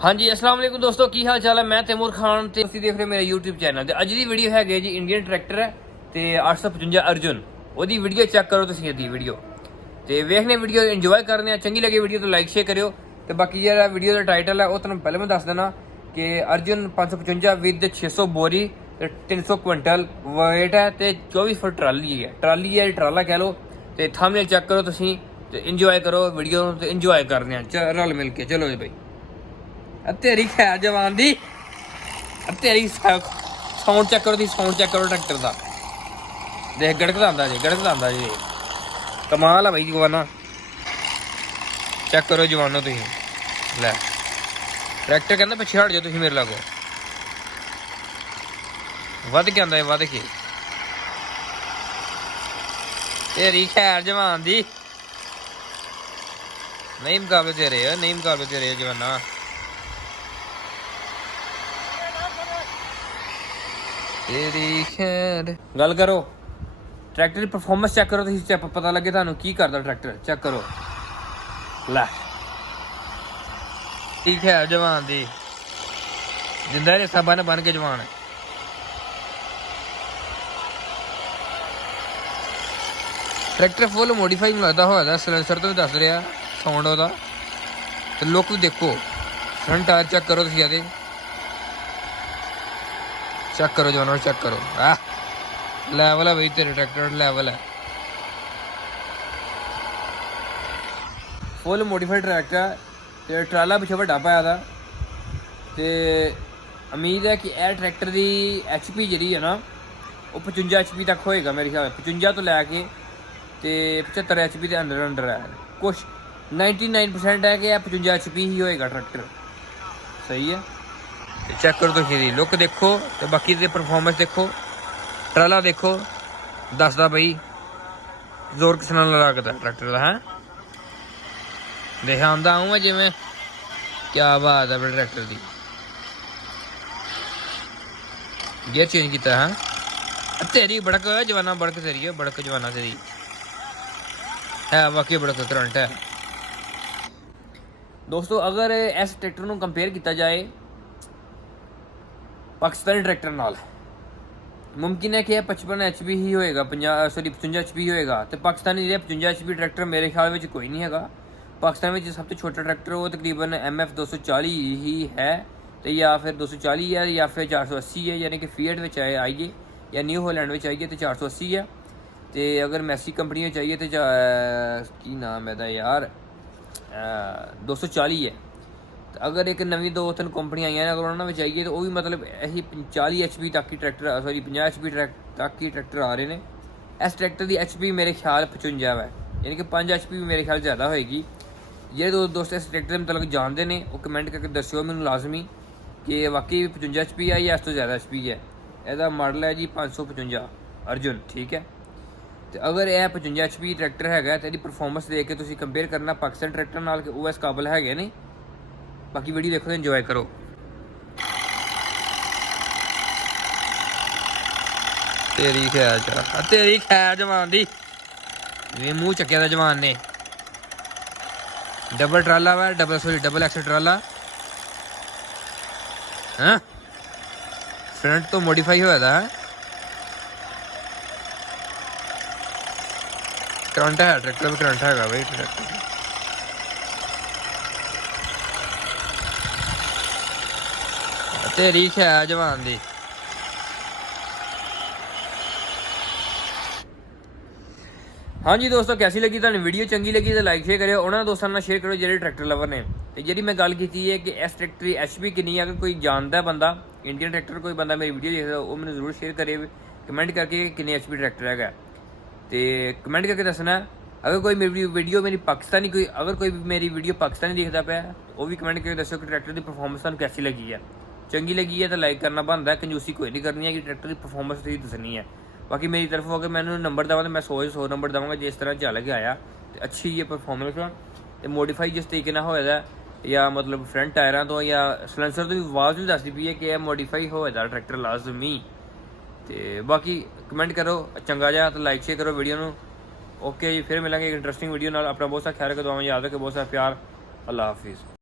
हाँ जी, अस्सलाम वालेकुम दोस्तों, की हाल चाल है। मैं तैमूर खान ते तुसीं देख रहे हो मेरा यूट्यूब चैनल। ते अज दी वीडियो है जी इंडियन ट्रैक्टर है ते 855 अर्जुन ओदी वीडियो चेक करो तुसीं अद्धी वीडियो ते वेखने वीडियो इंजॉय करने। चंगी लगे वीडियो तो लाइक शेयर करियो। ते बाकी जेह्ड़ा वीडियो का टाइटल है वो तुहानूं पहले मैं दस देना कि अर्जुन 555 विद 600 बोरी ते 300 क्विंटल वेट है ते 24 फुट ट्राली है ट्राला कह लो। ते थंबनेल चेक करो तुसीं ते इंजॉय करो वीडियो ते इंजॉय करने रल मिल के। चलो जी भाई, तेरी खैर जवान दी तेरी साउंड चेक करो, साउंड चेक करो ट्रैक्टर का। देख गड़कदा आंदा जी कमाल है भाई जवाना। चेक करो जवानो तुम लै ट्रैक्टर कहना पिछे हट जाओ तुम मेरे लागो। वध के आंदा है वध के। तेरी खैर जवान दी नहीं मुकाबले तेरे जवाना। तेरी खैर गल करो ट्रैक्टर की परफॉर्मेंस चेक करो तुम, पता लगे थानू की करदा ट्रैक्टर। चेक करो लै ठीक है जवान दी जिंदा रेसा बन के जवान। ट्रैक्टर फुल मोडिफाई मैं लगता होया सलेंसर तो भी दस रहा साउंड ओहदा ते लुक भी देखो। फ्रंट टायर चेक करो तुम ये चेक करो जवानों चेक करो। लैवल है भाई तेरे ट्रैक्टर लैवल है। फुल मोडिफाइड ट्रैक्टर है ते ट्राला पिछे वड्डा पाया दा ते उम्मीद है कि यह ट्रैक्टर की HP जी है ना वो 55 HP तक होएगा मेरे ख्याल 55 तो लैके ते 75 HP के अंडर है। कुछ 99% है कि यह 55 HP ही होएगा ट्रैक्टर। सही है, चेक करो तुम इसकी लुक देखो तो बाकी परफॉर्मेंस देखो। ट्राला देखो दसदा बई जोर किस नाल लगदा ट्रैक्टर का है। देखा आंदा हूँ मैं जिमें क्या बात है बड़े ट्रैक्टर की। गियर चेंज किया है तेरी बड़क जवाना बड़क तेरी है बड़क जवाना तेरी है बाकी बड़क करंट है। दोस्तों अगर इस ट्रैक्टर को कंपेयर किया जाए पाकिस्तानी ट्रैक्टर नाल मुमकिन है कि यह 55 HP ही होएगा 55 HP ही होएगा। तो पाकिस्तानी 55 HP ट्रैक्टर मेरे ख्याल में कोई नहीं है। पाकिस्तान में सब तो छोटा ट्रैक्टर वो तकरीबन MF 240 ही है तो या फिर 240 है या फिर 480 है, यानी कि फीएट में चाहे आइए या न्यू हॉलैंड में चाहिए तो 480 है। तो अगर मैसी कंपनी में चाहिए तो की नाम है यार 240 है। तो अगर एक नवी 2-3 कंपनी आई हैं अगर उन्होंने चाहिए तो वो भी मतलब यही 40 HP तक की ट्रैक्टर 50 HP तक की ट्रैक्टर आ रहे हैं। इस ट्रैक्टर की HP मेरे ख्याल 55 है, यानी कि 5 HP मेरे ख्याल ज़्यादा होएगी। जे दोस्त इस ट्रैक्टर के मतलब जानते हैं वो कमेंट करके दस्यो मैनू लाजमी कि वाकई 55 HP है या इस तो ज़्यादा HP है। यदा मॉडल है जी 555 अर्जुन, ठीक है। तो अगर यह 55 HP ट्रैक्टर है तो यदी परफॉर्मेंस देख के तुम कंपेयर करना पाकिस्तान ट्रैक्टर नाल कि वो इस काबल है नहीं। बाकी वीडियो देखो तो इंजॉय करो। तेरी खैर जवान दी मूँह चक्या जवान ने। डबल ट्राला वा डबल एक्सल ट्राला हाँ फ्रंट तो मोडिफाई होया था। करंट है ट्रैक्टर में करंट है भाई ट्रैक्टर। तेरी खैर जवान दी। हाँ जी दोस्तों, कैसी लगी तुहानू वीडियो? चंगी लगी तो लाइक शेयर करो। उन्होंने दोस्तों नाल शेयर करो जो ट्रैक्टर लवर ने। तो जी मैं गल की है कि इस ट्रैक्टर की HP कितनी है, अगर कोई जानता बंदा इंडियन ट्रैक्टर कोई बंदा मेरी वीडियो देखता वो मैंने जरूर शेयर करे कमेंट करके कितनी HP ट्रैक्टर है। तो कमेंट करके दसना। अगर कोई मेरी वीडियो मेरी पाकिस्तानी कोई अगर कोई मेरी वीडियो पाकिस्तानी देखता पाया तो वो भी कमेंट करके दसो कि ट्रैक्टर की परफॉर्मेंस तुहानू कैसी लगी है। चंगी लगी है तो लाइक करना बनता है, कंजूसी कोई नहीं करनी है कि ट्रैक्टर की परफॉर्मेंस तुसीं दसनी है। बाकी मेरी तरफ अगर मैं नंबर देवां तो मैं 100 नंबर देवांगा जिस तरह चल के आया। तो अच्छी है परफॉर्मेंस तो मोडिफाई जिस तरीके होया या मतलब फ्रंट टायरों तो या सलेंसर तो भी आवाज़ भी दसदी पई है कि यह मोडिफाई होया ट्रैक्टर लाजमी। तो बाकी कमेंट करो चंगा जा तो लाइक शेयर करो वीडियो नू। ओके जी, फिर मिलेंगे एक इंटरेस्टिंग वीडियो नाल। अपना बहुत सा ख्याल रखो, दुआवां याद रखो, बहुत सा प्यार। अल्लाह हाफिज़।